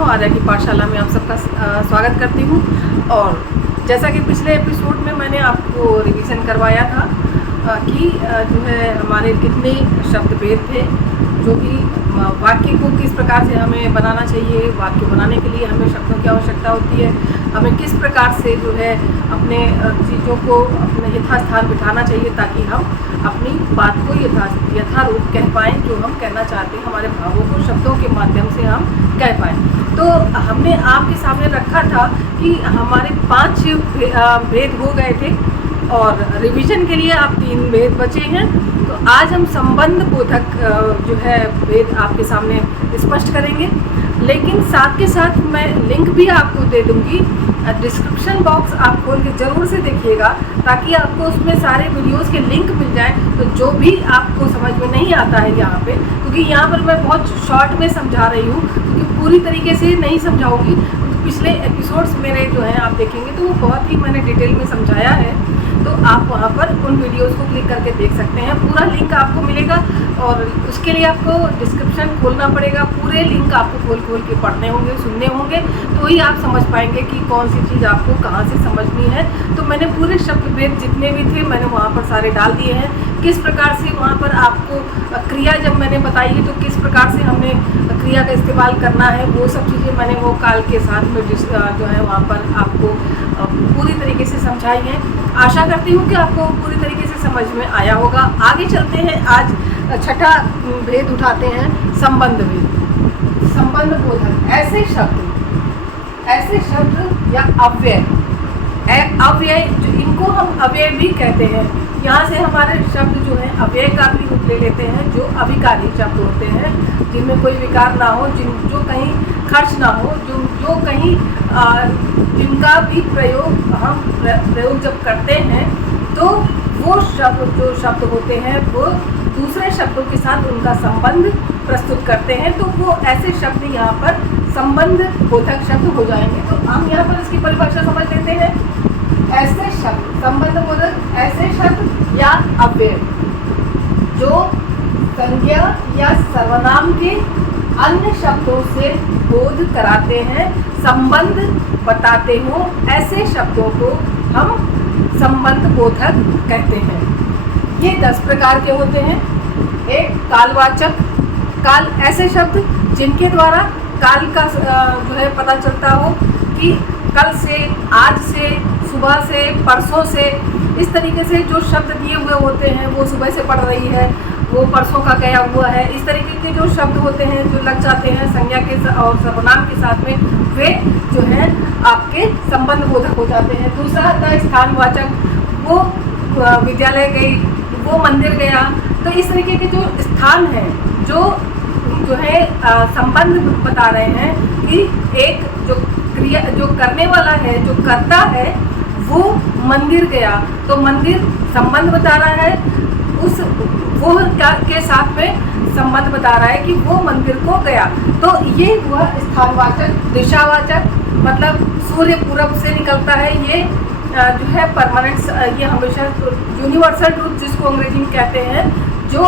दोस्तों, आर्या की पाठशाला में आप सबका स्वागत करती हूँ। और जैसा कि पिछले एपिसोड में मैंने आपको रिवीजन करवाया था कि जो है हमारे कितने शब्द भेद थे, जो कि वाक्य को किस प्रकार से हमें बनाना चाहिए, वाक्य बनाने के लिए हमें शब्दों की आवश्यकता होती है, हमें किस प्रकार से जो है अपने चीज़ों को अपने यथास्थान बिठाना चाहिए ताकि हम अपनी बात को यथारूप कह पाएँ, जो हम कहना चाहते हैं, हमारे भावों को शब्दों के माध्यम से हम कह पाएँ। तो हमने आपके सामने रखा था कि हमारे 5 भेद हो गए थे और रिवीजन के लिए आप 3 भेद बचे हैं। तो आज हम संबंध बोधक जो है भेद आपके सामने स्पष्ट करेंगे, लेकिन साथ के साथ मैं लिंक भी आपको दे दूंगी। डिस्क्रिप्शन बॉक्स आप खोल के ज़रूर से देखिएगा ताकि आपको उसमें सारे वीडियोस के लिंक मिल जाएं। तो जो भी आपको समझ में नहीं आता है यहाँ पे, क्योंकि यहाँ पर मैं बहुत शॉर्ट में समझा रही हूँ, क्योंकि पूरी तरीके से नहीं समझाऊंगी। पिछले एपिसोड्स मेरे जो हैं आप देखेंगे तो वो बहुत ही मैंने डिटेल में समझाया है, तो आप वहाँ पर उन वीडियोस को क्लिक करके देख सकते हैं। पूरा लिंक आपको मिलेगा और उसके लिए आपको डिस्क्रिप्शन खोलना पड़ेगा। पूरे लिंक आपको खोल के पढ़ने होंगे, सुनने होंगे, तो ही आप समझ पाएंगे कि कौन सी चीज़ आपको कहाँ से समझनी है। तो मैंने पूरे शब्द भेद जितने भी थे मैंने वहाँ पर सारे डाल दिए हैं। किस प्रकार से वहाँ पर आपको क्रिया जब मैंने बताई है तो किस प्रकार से हमने क्रिया का इस्तेमाल करना है, वो सब चीज़ें मैंने वो काल के साथ में जो है वहाँ पर आपको पूरी तरीके से समझाई है। आशा करती हूँ कि आपको पूरी तरीके से समझ में आया होगा। आगे चलते हैं, आज छठा भेद उठाते हैं, संबंध भेद। संबंध बोधक ऐसे शब्द या अव्यय जो इनको हम अव्यय भी कहते हैं। यहाँ से हमारे शब्द जो हैं अव्यय का भी रूप ले लेते हैं, जो अविकारी शब्द होते हैं, जिनमें कोई विकार ना हो, जो कहीं खर्च ना हो, जो कहीं जिनका भी प्रयोग जब करते हैं तो वो शब्द होते हैं वो दूसरे शब्दों के साथ उनका संबंध प्रस्तुत करते हैं। तो वो ऐसे शब्द यहाँ पर संबंध बोधक शब्द हो जाएंगे। तो हम यहाँ पर इसकी परिभाषा समझ लेते हैं। ऐसे शब्द संबंध बोधक ऐसे शब्द या अव्यय जो संज्ञा या सर्वनाम के अन्य शब्दों से बोध कराते हैं, संबंध बताते हो, ऐसे शब्दों को हम संबंध बोधक कहते हैं। ये 10 प्रकार के होते हैं। एक कालवाचक, काल ऐसे शब्द जिनके द्वारा काल का जो है पता चलता हो कि कल से, आज से, सुबह से, परसों से, इस तरीके से जो शब्द दिए हुए होते हैं, वो सुबह से पढ़ रही है, वो परसों का गया हुआ है, इस तरीके के जो शब्द होते हैं जो लग जाते हैं संज्ञा के और सर्वनाम के साथ में, वे जो है आपके संबंध बोधक हो जाते हैं। दूसरा आता है स्थानवाचक, वो विद्यालय गई, वो मंदिर गया। तो इस तरीके के जो स्थान है जो है संबंध बता रहे हैं कि एक जो क्रिया जो करने वाला है, जो करता है, वो मंदिर गया, तो मंदिर संबंध बता रहा है, वो के साथ में संबंध बता रहा है कि वो मंदिर को गया। तो ये हुआ स्थानवाचक। दिशावाचक मतलब सूर्य पूरब से निकलता है, ये जो है परमानेंट, ये हमेशा यूनिवर्सल ट्रूथ जिसको अंग्रेजी में कहते हैं, जो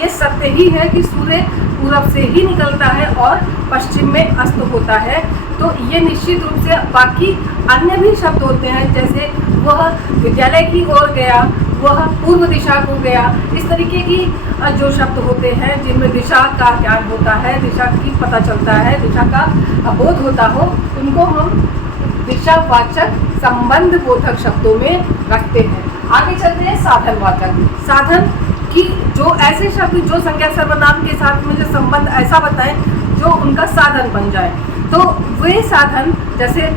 ये सत्य ही है कि सूर्य पूरब से ही निकलता है और पश्चिम में अस्त होता है। तो ये निश्चित रूप से, बाकी अन्य भी शब्द होते हैं, जैसे वह विद्यालय की ओर गया, वह पूर्व दिशा को गया, इस तरीके की जो शब्द होते हैं जिनमें दिशा का ज्ञान होता है, दिशा की पता चलता है, दिशा का बोध होता हो, उनको हम दिशावाचक संबंध बोधक शब्दों में रखते हैं। आगे चलते हैं साधनवाचक। साधन की जो ऐसे शब्द जो संज्ञा सर्वनाम के साथ में जो संबंध ऐसा बताएं जो उनका साधन बन जाए। तो वे साधन, जैसे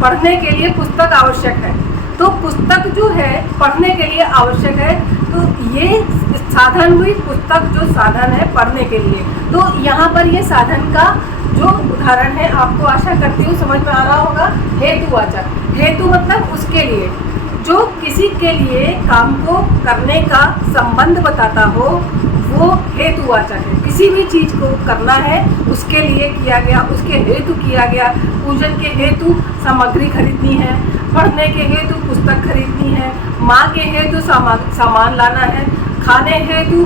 पढ़ने के लिए पुस्तक आवश्यक है, तो पुस्तक जो है पढ़ने के लिए आवश्यक है, तो ये साधन हुई पुस्तक जो साधन है पढ़ने के लिए। तो यहाँ पर ये साधन का जो उदाहरण है आपको आशा करती हूँ समझ में आ रहा होगा। हेतुवाचक, हेतु मतलब उसके लिए, जो किसी के लिए काम को करने का संबंध बताता हो, वो हेतुवाचक है। किसी भी चीज़ को करना है उसके लिए किया गया, उसके हेतु किया गया। पूजन के हेतु सामग्री खरीदनी है, पढ़ने के हेतु पुस्तक खरीदनी है, माँ के हेतु सामान लाना है, खाने हेतु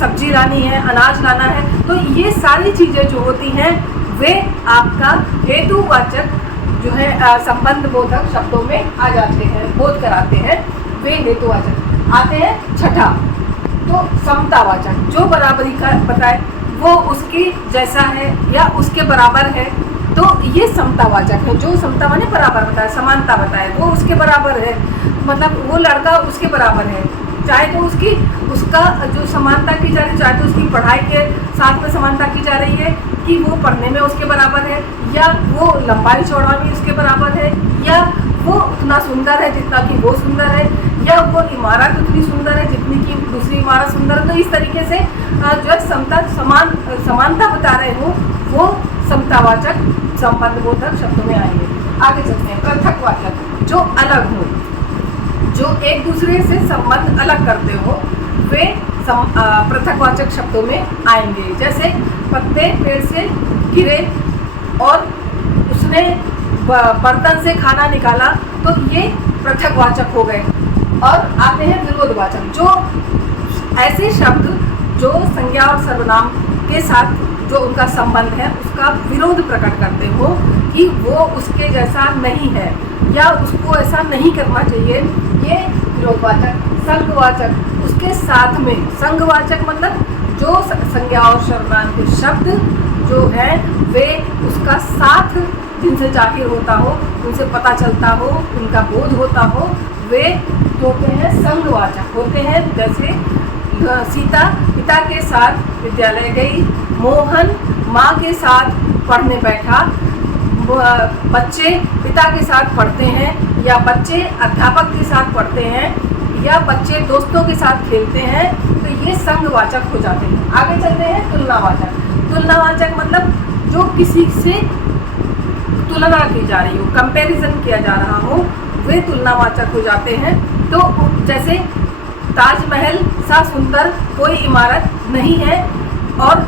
सब्जी लानी है, अनाज लाना है। तो ये सारी चीज़ें जो होती हैं वे आपका हेतुवाचक जो है संबंध बोधक शब्दों में आ जाते हैं, बोध कराते हैं, वे हेतुवाचक आते हैं। छठा तो समतावाचक, जो बराबरी का बताए वो उसके जैसा है या उसके बराबर है, तो ये समतावाचक है। जो समता माने बराबर बताए, समानता बताए, वो उसके बराबर है, मतलब वो लड़का उसके बराबर है, चाहे तो उसका जो समानता की जा रही है, चाहे तो उसकी पढ़ाई के साथ में समानता की जा रही है कि वो पढ़ने में उसके बराबर है, या वो लंबाई चौड़ाई में उसके बराबर है, या वो उतना सुंदर है जितना कि वो सुंदर है, या वो इमारत उतनी सुंदर है जितनी कि दूसरी इमारत सुंदर है। तो इस तरीके से जो है समानता बता रहे हो, वो समतावाचक संबंध बोधक शब्दों में आएंगे। आगे चलते हैं। पृथकवाचक, जो अलग हो, जो एक दूसरे से संबंध अलग करते हो, वे पृथकवाचक शब्दों में आएंगे। जैसे पत्ते पेड़ से गिरे और उसने बर्तन से खाना निकाला, तो ये पृथकवाचक हो गए। और आते हैं विरोधवाचक, जो ऐसे शब्द जो संज्ञा और सर्वनाम के साथ जो उनका संबंध है उसका विरोध प्रकट करते हो कि वो उसके जैसा नहीं है या उसको ऐसा नहीं करना चाहिए, ये विरोधवाचक। संघवाचक, उसके साथ में, संघवाचक मतलब जो संज्ञा और सर्वनाम के शब्द जो है वे उसका साथ जिनसे जाहिर होता हो, उनसे पता चलता हो, उनका बोध होता हो, वे होते हैं संघवाचक होते हैं। जैसे सीता पिता के साथ विद्यालय गई, मोहन माँ के साथ पढ़ने बैठा, बच्चे पिता के साथ पढ़ते हैं, या बच्चे अध्यापक के साथ पढ़ते हैं, या बच्चे दोस्तों के साथ खेलते हैं, तो ये संघवाचक हो जाते हैं। आगे चलते हैं तुलनावाचक। तुलनावाचक मतलब जो किसी से तुलना की जा रही हो, कंपैरिजन किया जा रहा हो, वे तुलनावाचक हो जाते हैं। तो जैसे ताजमहल सा सुंदर कोई इमारत नहीं है और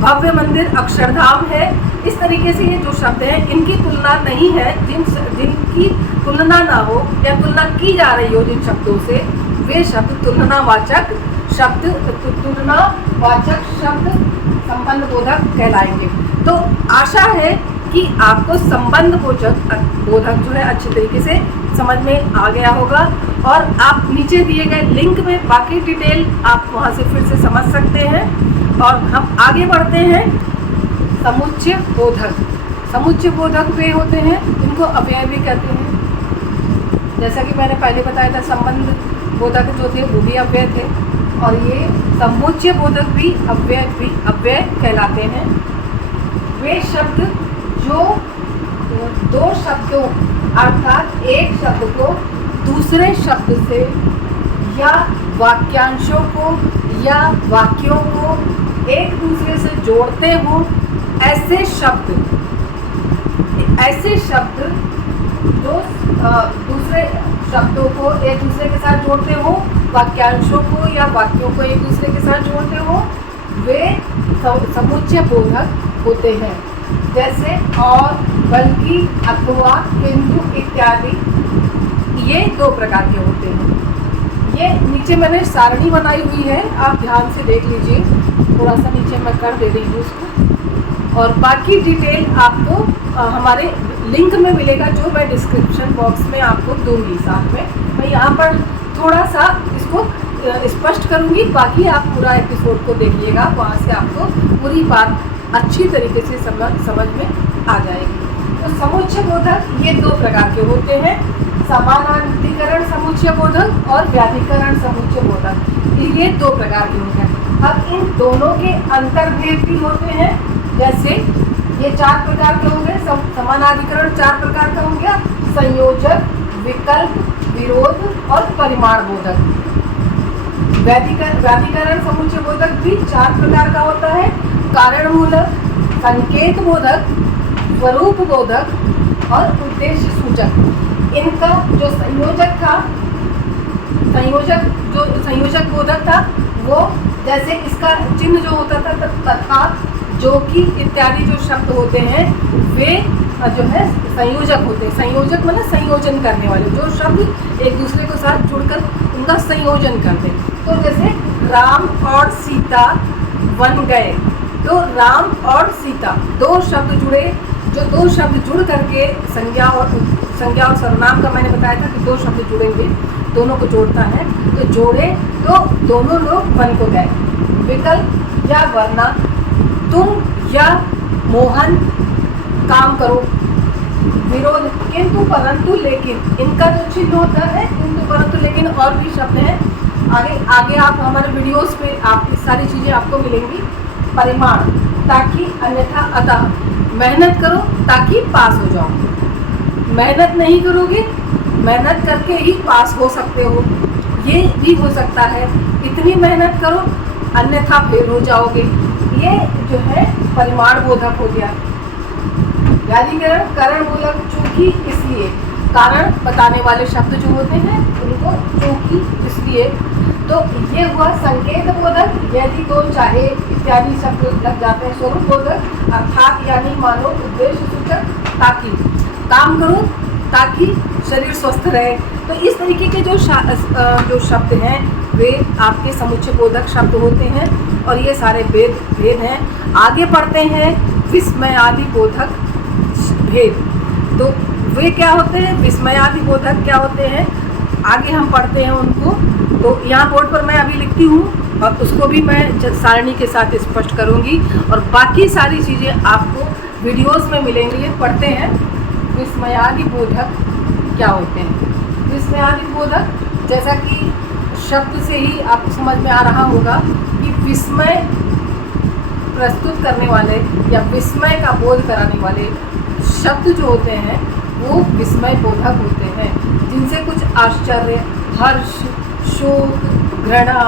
भव्य मंदिर अक्षरधाम है, इस तरीके से ये जो शब्द हैं इनकी तुलना नहीं है, जिनकी तुलना ना हो या तुलना की जा रही हो जिन शब्दों से, वे शब्द तुलनावाचक शब्द संबंध बोधक कहलाएंगे। तो आशा है कि आपको संबंध बोधक जो है अच्छी तरीके से समझ में आ गया होगा, और आप नीचे दिए गए लिंक में बाकी डिटेल आप वहां से फिर से समझ सकते हैं। और हम आगे बढ़ते हैं। समुच्चय बोधक। समुच्चय बोधक वे होते हैं इनको अव्यय भी कहते हैं। जैसा कि मैंने पहले बताया था, संबंध बोधक जो थे वो भी अव्यय थे, और ये समुच्चय बोधक भी अव्यय कहलाते हैं। वे शब्द जो दो शब्दों अर्थात एक शब्द को दूसरे शब्द से या वाक्यांशों को या वाक्यों को एक दूसरे से जोड़ते हो, ऐसे शब्द जो दूसरे शब्दों को एक दूसरे के साथ जोड़ते हो, वाक्यांशों को या वाक्यों को एक दूसरे के साथ जोड़ते हो, वे समुच्चय बोधक होते हैं। जैसे और, बल्कि, अथवा, किंतु इत्यादि, ये दो प्रकार के होते हैं। ये नीचे मैंने सारणी बनाई हुई है, आप ध्यान से देख लीजिए, थोड़ा सा नीचे मैं कर दे रही हूँ उसको, और बाकी डिटेल आपको हमारे लिंक में मिलेगा जो मैं डिस्क्रिप्शन बॉक्स में आपको दूंगी। साथ में मैं यहाँ पर थोड़ा सा इसको स्पष्ट करूँगी, बाकी आप पूरा एपिसोड को देखिएगा, वहाँ से आपको पूरी बात अच्छी तरीके से समझ में आ जाएगी। तो समुच्चय बोधक ये दो प्रकार के होते हैं, समानाधिकरण समुच्चय बोधक और व्याधिकरण समुच्चय बोधक, ये दो प्रकार के होते हैं। अब इन दोनों के अंतर्भेद भी होते हैं। जैसे ये चार प्रकार के होंगे, समानाधिकरण चार प्रकार का हो गया, संयोजक, विकल्प, विरोध और परिमाण बोधक। व्याधिकरण समुच्चय बोधक भी चार प्रकार का होता है, कारण मूलक, संकेत बोधक, स्वरूप बोधक और उद्देश्य सूचक। इनका जो संयोजक बोधक था वो जैसे इसका चिन्ह जो होता था तथा, जो कि इत्यादि जो शब्द होते हैं वे जो है संयोजक होते हैं। संयोजक मतलब संयोजन करने वाले, जो शब्द एक दूसरे के साथ जुड़कर उनका संयोजन करते हैं। तो जैसे राम और सीता वन गए, तो राम और सीता दो शब्द जुड़े, जो दो शब्द जुड़ करके संज्ञा और सर्वनाम का मैंने बताया था कि दो शब्द जुड़ेंगे, दोनों को जोड़ता है। तो जोड़े तो दोनों लोग वन को गए। विकल्प या वरना, तुम या मोहन काम करो। विरोध, किंतु परंतु लेकिन, इनका जो चिन्ह होता है किंतु परंतु लेकिन। और भी शब्द हैं, आगे आप हमारे वीडियोस पे आप सारी चीज़ें आपको मिलेंगी। परिमाण, ताकि अन्यथा अतः, मेहनत करो ताकि पास हो जाओ। मेहनत नहीं करोगे, मेहनत करके ही पास हो सकते हो, ये भी हो सकता है। इतनी मेहनत करो अन्यथा फेल हो जाओगे। ये जो है परिमाण बोधक हो गया। व्याधिकरण, कारण बोधक, चूंकि इसलिए, कारण बताने वाले शब्द जो होते हैं उनको चूंकि इसलिए। तो ये हुआ संकेत बोधक, यदि तो चाहे इत्यादि शब्द लग जाते हैं। स्वरूप बोधक, अर्थात यानी मानो, उद्देश्य सूचक, ताकि, काम करो ताकि शरीर स्वस्थ रहे। तो इस तरीके के जो शब्द हैं वे आपके समुच्चय बोधक शब्द होते हैं और ये सारे भेद हैं। आगे पढ़ते हैं विस्मयादि बोधक भेद। तो वे क्या होते हैं, विस्मयादि बोधक क्या होते हैं, आगे हम पढ़ते हैं उनको। तो यहाँ बोर्ड पर मैं अभी लिखती हूँ और उसको भी मैं सारणी के साथ स्पष्ट करूँगी और बाकी सारी चीज़ें आपको वीडियोस में मिलेंगी। पढ़ते हैं विस्मयादि बोधक क्या होते हैं। विस्मयादि बोधक, जैसा कि शब्द से ही आपको समझ में आ रहा होगा कि विस्मय प्रस्तुत करने वाले या विस्मय का बोध कराने वाले शब्द जो होते हैं वो विस्मय बोधक होते हैं, जिनसे कुछ आश्चर्य, हर्ष, शोक, घृणा,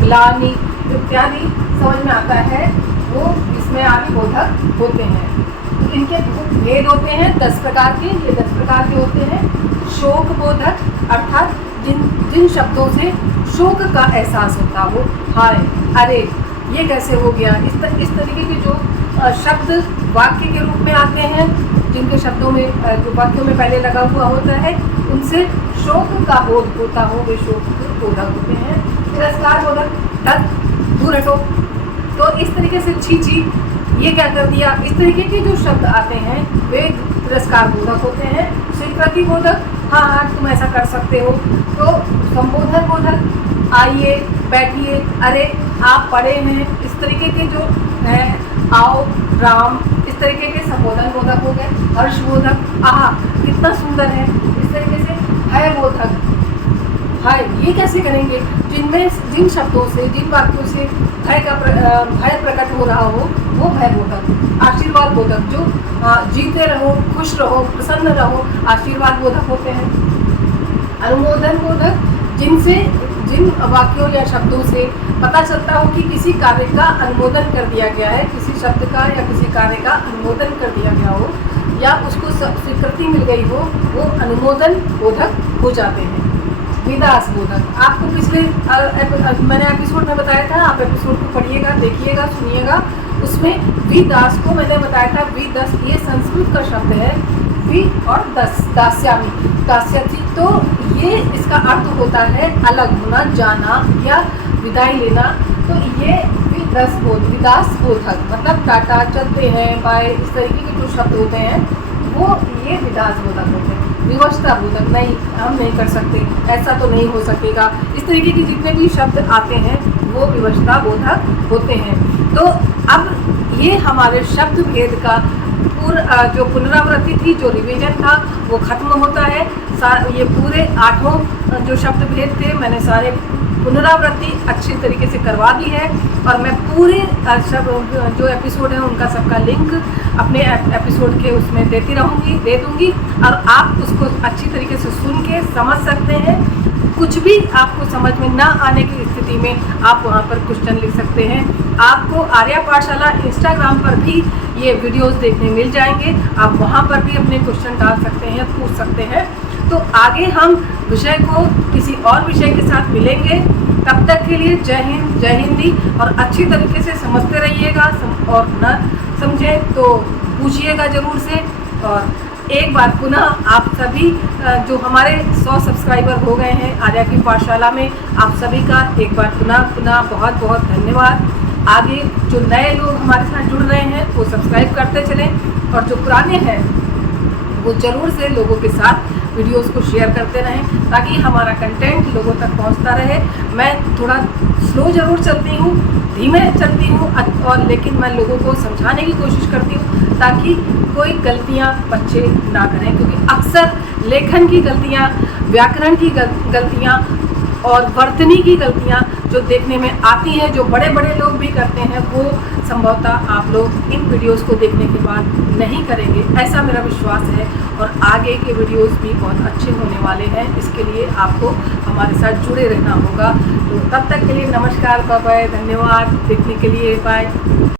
ग्लानि इत्यादि समझ में आता है, वो विस्मयादि बोधक होते हैं। तो इनके भेद होते हैं 10 प्रकार के। ये 10 प्रकार के होते हैं। शोक बोधक, अर्थात जिन शब्दों से शोक का एहसास होता हो, हाय, अरे, ये कैसे हो गया, इस तरीके के जो शब्द वाक्य के रूप में आते हैं, जिनके शब्दों में जो वाक्यों में पहले लगा हुआ होता है, उनसे शोक का बोध होता हो, वे शोक बोधक होते हैं। तिरस्कार बोधक, धत, दूर हटो। तो इस तरीके से छी छी, ये क्या कर दिया, इस तरीके के जो शब्द आते हैं वे तिरस्कार बोधक होते हैं। स्वीकृति बोधक, हाँ हाँ तुम ऐसा कर सकते हो। तो संबोधन बोधक, आइए, बैठिए, अरे आप पढ़े हैं, इस तरीके के जो है, आओ, राम, इस तरीके के संबोधन बोधक हो गए। हर्ष बोधक, आहा कितना सुंदर है, इस तरीके से। भय बोधक, हाय ये कैसे करेंगे, जिन शब्दों से, जिन वाक्यों से भय प्रकट हो रहा हो, वो भय बोधक। आशीर्वाद बोधक, जो जीते रहो, खुश रहो, प्रसन्न रहो, आशीर्वाद बोधक होते हैं। अनुमोदन बोधक, जिन वाक्यों या शब्दों से पता चलता हो कि किसी कार्य का अनुमोदन कर दिया गया है, किसी शब्द का या किसी कार्य का अनुमोदन कर दिया गया हो या उसको स्वीकृति मिल गई हो, वो अनुमोदन बोधक हो जाते हैं। विदास बोधक, आपको पिछले मैंने एपिसोड में बताया था, आप एपिसोड को पढ़िएगा, देखिएगा, सुनिएगा। उसमें विदास को मैंने बताया था, विदस ये संस्कृत का शब्द है, वि और दस, दास्यामी, दास्यति। तो ये इसका अर्थ होता है अलग होना, जाना या विदाई लेना। तो ये विदास बोधक मतलब टाटा, चलते हैं, बाय, इस तरीके के जो शब्द होते हैं वो ये विदास बोधक होते हैं। विवशता बोधक, नहीं हम नहीं कर सकते, ऐसा तो नहीं हो सकेगा, इस तरीके के जितने भी शब्द आते हैं वो विवशता बोधक होते हैं। तो अब ये हमारे शब्द भेद का जो पुनरावृत्ति थी, जो रिवीजन था, वो खत्म होता है। ये पूरे 8 जो शब्द भेद थे मैंने सारे पुनरावृत्ति अच्छी तरीके से करवा दी है और मैं पूरे जो एपिसोड है उनका सबका लिंक अपने एपिसोड के उसमें दे दूँगी और आप उसको अच्छी तरीके से सुन के समझ सकते हैं। कुछ भी आपको समझ में ना आने की स्थिति में आप वहाँ पर क्वेश्चन लिख सकते हैं। आपको आर्या पाठशाला इंस्टाग्राम पर भी ये वीडियोस देखने मिल जाएंगे, आप वहाँ पर भी अपने क्वेश्चन डाल सकते हैं, पूछ सकते हैं। तो आगे हम विषय को किसी और विषय के साथ मिलेंगे। तब तक के लिए जय हिंद, जय हिंदी। और अच्छी तरीके से समझते रहिएगा और न समझे तो पूछिएगा ज़रूर से। और एक बार पुनः आप सभी जो हमारे 100 सब्सक्राइबर हो गए हैं आर्या की पाठशाला में, आप सभी का एक बार पुनः बहुत बहुत धन्यवाद। आगे जो नए लोग हमारे साथ जुड़ रहे हैं वो सब्सक्राइब करते चलें, और जो पुराने हैं वो ज़रूर से लोगों के साथ वीडियोस को शेयर करते रहें, ताकि हमारा कंटेंट लोगों तक पहुंचता रहे। मैं थोड़ा स्लो ज़रूर चलती हूँ, धीमे चलती हूँ, और लेकिन मैं लोगों को समझाने की कोशिश करती हूँ ताकि कोई गलतियाँ बच्चे ना करें, क्योंकि अक्सर लेखन की गलतियाँ, व्याकरण की गलतियाँ और वर्तनी की गलतियाँ जो देखने में आती हैं, जो बड़े बड़े लोग भी करते हैं, वो संभवतः आप लोग इन वीडियोस को देखने के बाद नहीं करेंगे, ऐसा मेरा विश्वास है। और आगे के वीडियोस भी बहुत अच्छे होने वाले हैं, इसके लिए आपको हमारे साथ जुड़े रहना होगा। तो तब तक के लिए नमस्कार, बाय बाय, धन्यवाद देखने के लिए, बाय।